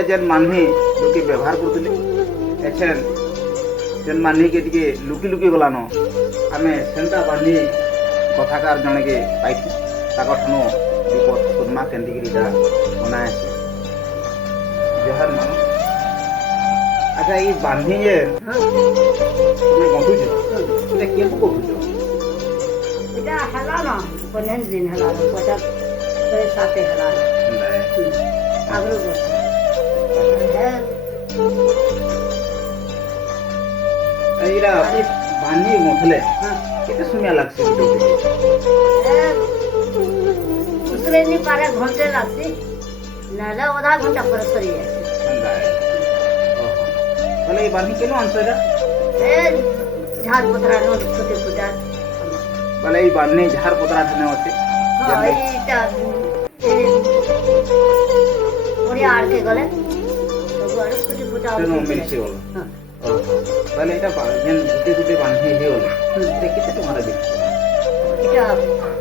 ବେଲେ ଯେନ୍ ମାନ୍ହି ଲୋକେ ବ୍ୟବହାର କରୁଥିଲେ ଏଛେନ୍ ଯେନ୍ ମାନ୍ହିକେ ଟିକେ ଲୁକି ଲୁକି ଗଲାନ ଆମେ ସେନ୍ତା ମାନ୍ହି କଥାକାର ଜଣେକେ ପାଇଛୁ ତାକର ଠାନୁ ବିପଦ ସୁରମା କେନ୍ଦିକିରି ଇଟା ବନାହେସି ଜହାର ମାନ। ଆଚ୍ଛା ଏଇ ବାନ୍ଧି ଯେ ତୁମେ ଗନ୍ଧୁଛ ସେଟା କେବୁ ଗନ୍ଧୁଛ? এটা হেলা না পনেন দিন হেলা 50-7 হেলা আগরু বসে এইটা বান্ধি মথলে কেতে সময় লাগছে उसरे नहीं पारे घंटे लगती नाले आधा घंटा पर सरी है তাহলে এই বান্ধি কেন আনছো এটা? ए झाड़ पतरा नो छोटे छोटा তাহলে এই বান্ধি ঝাড় পতরা ঠানে আছে हां এইটা ওরে আর কে গলে তো বড় छोटे छोटा তেনো মিলছে বল। हां তাহলে এটা যেন গুটে গুটে বান্ধি হে হল এটা কেতে তোমার বিকছে? এটা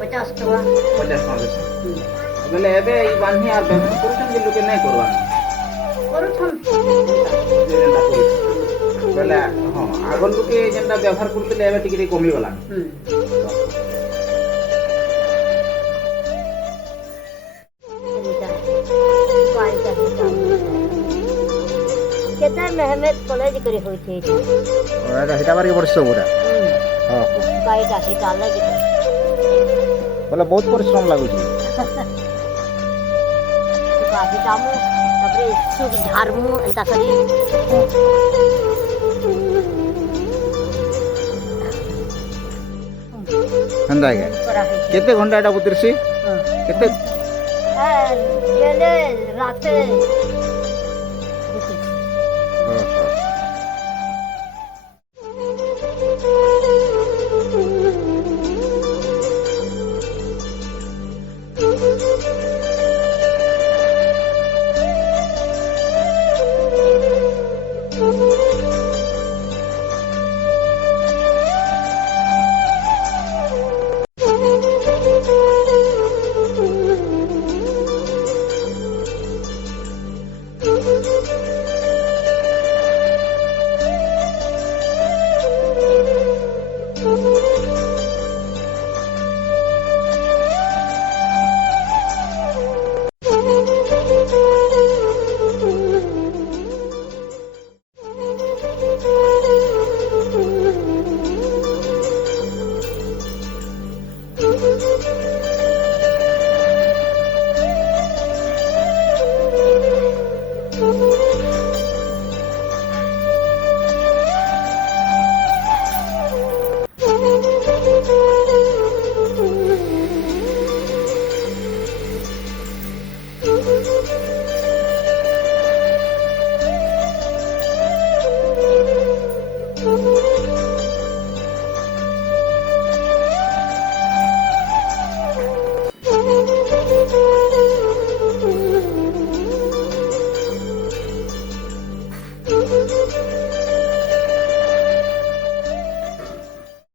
50 টাকা 50 টাকা বেশি বলে এবে এই বান্ধি আর ব্যবহার করছেন যে লোকে নাই করবা করছন বলে হ্যাঁ আগর লোকে যেটা ব্যবহার করতে এবে টিকে টিকে কমি গলা। केतना मेहनत कॉलेज करे होई थी ওরা হিটাবার কি পরিশ্রম ওরা হ্যাঁ गाइड आही डाल लगे বলে বহুত পরিশ্রম লাগুছে गाड़ी दामू তারপরে সুখ ঝাড়মু এন্তা করি হন্দাই করা হয় কেতে ঘন্টা এটা বুতিরছি কেতে হ্যাঁ গেলে রাতে